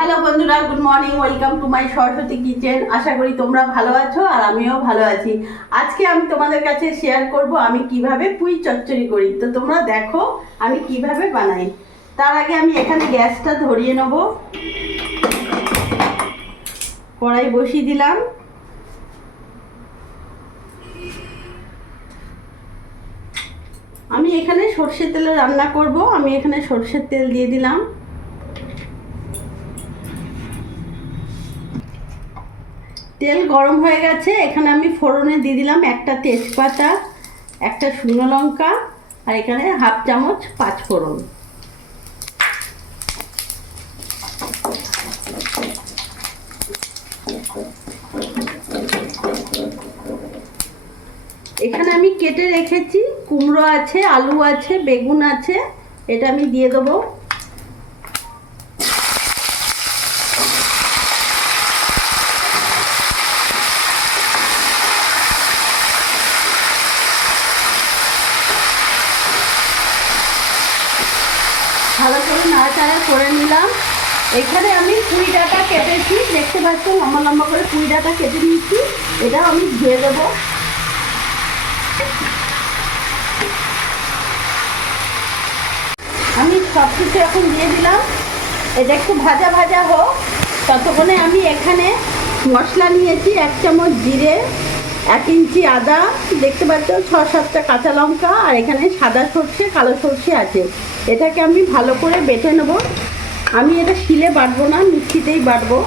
Hello বন্ধুরা, good morning, welcome to my Saraswati kitchen. আশা করি তোমরা ভালো আছো আর আমিও ভালো আছি। আজকে আমি তোমাদের কাছে শেয়ার করব আমি কিভাবে পুঁই চচ্চড়ি করি। তো তোমরা দেখো আমি কিভাবে বানাই। তার আগে আমি এখানে গ্যাসটা ধরিয়ে নেব, কড়াই বসিয়ে দিলাম। আমি এখানে সর্ষের তেলে রান্না করব। আমি এখানে সর্ষের তেল দিয়ে দিলাম। তেল গরম হয়ে গেছে, এখানে আমি ফোড়নে দিয়ে দিলাম একটা তেজপাতা, একটা শুকনো লঙ্কা আর এখানে হাফ চামচ পাঁচফোড়ন। এখানে আমি কেটে রেখেছি কুমড়ো আছে, আলু আছে, বেগুন আছে, এটা আমি দিয়ে দেবো। ভালো করে নাড়াচাড়া করে নিলাম। এখানে আমি পুঁই ডাঁটা কেটেছি, দেখতে পাচ্ছ লম্বা লম্বা করে পুঁই ডাঁটা কেটে নিয়েছি, এটা আমি ধুয়ে দেবো। আমি সব কিছু এখন দিয়ে দিলাম, এটা একটু ভাজা ভাজা হোক। ততক্ষণে আমি এখানে মশলা নিয়েছি, 1 চামচ জিরে, 1 ইঞ্চি আদা, দেখতে পাচ্ছ 6-7টা কাঁচা লঙ্কা আর এখানে সাদা সর্ষে কালো সর্ষে আছে। এটাকে আমি ভালো করে বেটে নেব। আমি এটা শিলে বাটবো না, মিক্সিতেই বাটবো।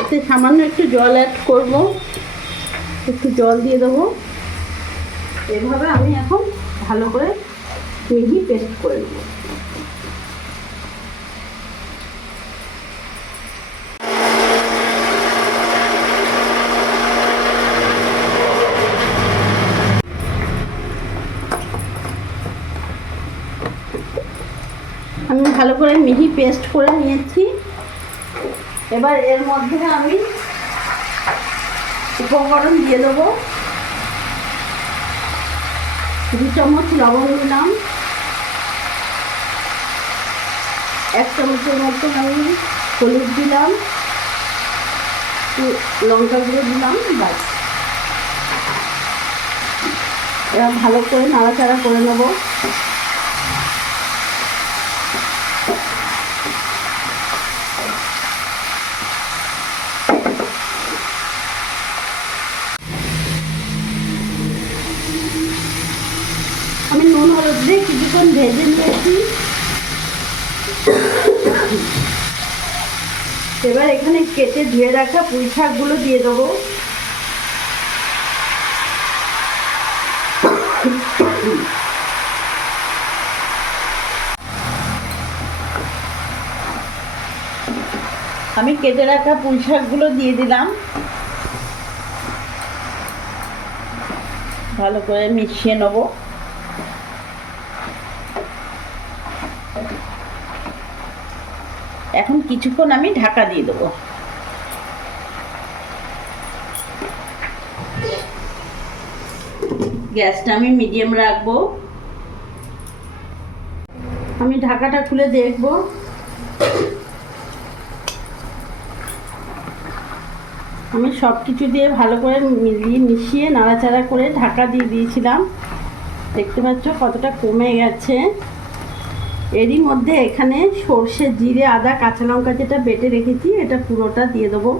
এতে সামান্য একটু জল অ্যাড করব, একটু জল দিয়ে দেবো। এভাবে আমি এখন ভালো করে মিহি পেস্ট করে নেব। আমি ভালো করে মিহি পেস্ট করে নিয়েছি। এবার এর মধ্যে আমি উপকরণ দিয়ে দেবো। 2 চামচ লবণ দিলাম, 1 চামচের মতো আমি হলুদ দিলাম, লঙ্কা গুঁড়ো দিলাম, বাস। এবার ভালো করে নাড়াচাড়া করে নেব। আমি নুন হলুদ দিয়ে কিছুক্ষণ ভেজে নিয়েছি। এবার এখানে কেটে ধুয়ে রাখা পুঁই শাকগুলো দিয়ে দেবো। আমি কেটে রাখা পুঁই শাকগুলো দিয়ে দিলাম, ভালো করে মিশিয়ে নেব। এখন কিছুক্ষণ আমি ঢাকা দিয়ে দেবো। গ্যাসটা আমি মিডিয়াম রাখবো। আমি ঢাকাটা খুলে দেখবো। আমি সব কিছু দিয়ে ভালো করে মিশিয়ে নাড়াচাড়া করে ঢাকা দিয়ে দিয়েছিলাম। দেখতে পাচ্ছ কতটা কমে গেছে। এরই মধ্যে এখানে সর্ষে, জিরে, আদা, কাঁচা লঙ্কা যেটা বেটে রেখেছি এটা পুরোটা দিয়ে দেবো।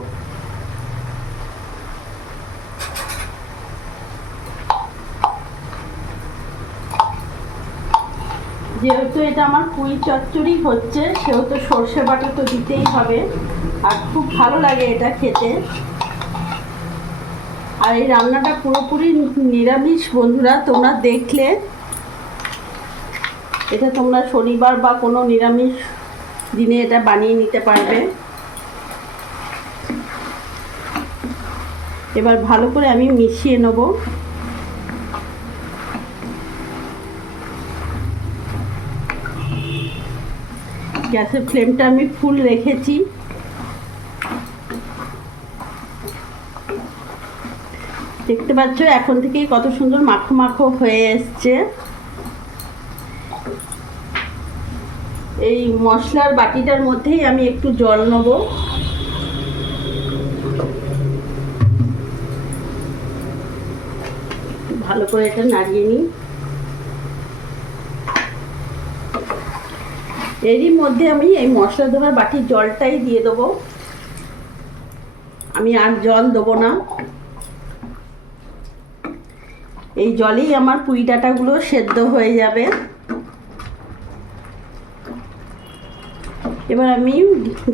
যেহেতু এটা আমার পুঁই চচ্চড়ি হচ্ছে সেহেতু সর্ষে বাটা তো দিতেই হবে, আর খুব ভালো লাগে এটা খেতে। আর এই রান্নাটা পুরোপুরি নিরামিষ বন্ধুরা, তোমরা দেখলে এটা তোমরা শনিবার বা কোনো নিরামিষ দিনে এটা বানিয়ে নিতে পারবে। এবার ভালো করে আমি মিশিয়ে নেব। গ্যাসের ফ্লেমটা আমি ফুল রেখেছি। দেখতে পাচ্ছ এখন থেকেই কত সুন্দর মাখো মাখো হয়ে এসছে। এই মশলার বাটিটার মধ্যেই আমি একটু জল নেব। ভালো করে এটা নাড়িয়ে নিই। এরই মধ্যে আমি এই মশলা ধোয়ার বাটির জলটাই দিয়ে দেবো, আমি আর জল দেবো না। এই জলেই আমার পুঁই ডাঁটাগুলো সেদ্ধ হয়ে যাবে। এবার আমি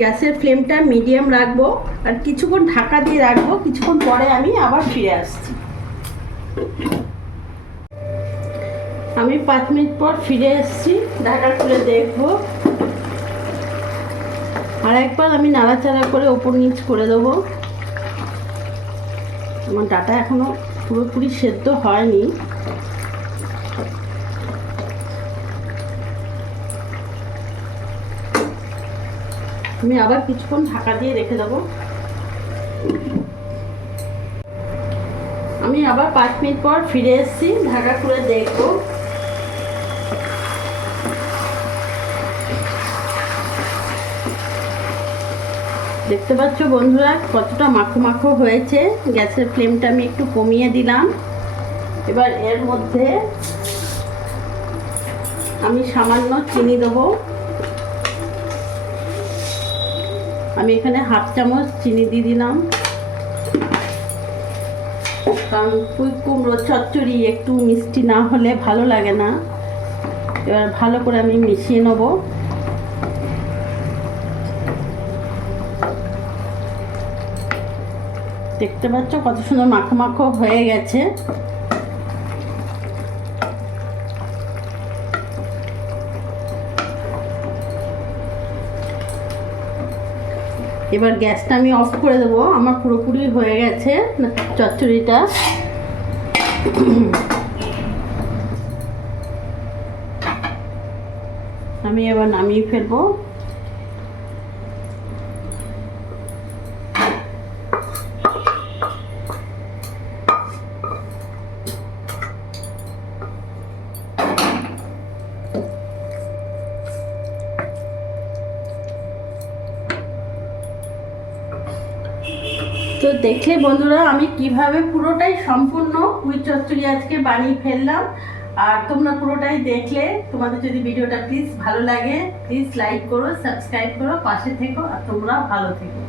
গ্যাসের ফ্লেমটা মিডিয়াম রাখবো আর কিছুক্ষণ ঢাকা দিয়ে রাখবো। কিছুক্ষণ পরে আমি আবার ফিরে আসছি। আমি 5 মিনিট পর ফিরে এসেছি, ঢাকা খুলে দেখবো। আর একবার আমি নাড়াচাড়া করে ওপর নিচ করে দেবো। আমার ডাঁটা এখনো পুরোপুরি সেদ্ধ হয়নি। আমি আবার কিছুক্ষণ ঢাকা দিয়ে রেখে দেবো। আমি আবার 5 মিনিট পর ফিরে এসেছি, ঢাকা খুলে দেখবো। দেখতে পাচ্ছ বন্ধুরা কতটা মাখো মাখো হয়েছে। গ্যাসের ফ্লেমটা আমি একটু কমিয়ে দিলাম। এবার এর মধ্যে আমি সামান্য চিনি দেবো। আমি এখানে 1/2 চামচ চিনি দিয়ে দিলাম, কারণ পুঁই কুমড়ো চচ্চড়ি একটু মিষ্টি না হলে ভালো লাগে না। এবার ভালো করে আমি মিশিয়ে নেব। দেখতে পাচ্ছ কত সুন্দর মাখো মাখো হয়ে গেছে। এবার গ্যাসটা আমি অফ করে দেবো। আমার পুরোপুরি হয়ে গেছে চচ্চড়িটা। আমি এবার নামিয়ে ফেলবো। তো দেখলে বন্ধুরা আমি কিভাবে পুরোটাই সম্পূর্ণ পুঁই চচ্চড়ি আজকে বানিয়ে ফেললাম। আর তোমরা পুরোটাই দেখলে। তোমাদের যদি ভিডিওটা প্লিজ ভালো লাগে প্লিজ লাইক করো, সাবস্ক্রাইব করো, পাশে থেকো আর তোমরা ভালো থেকো।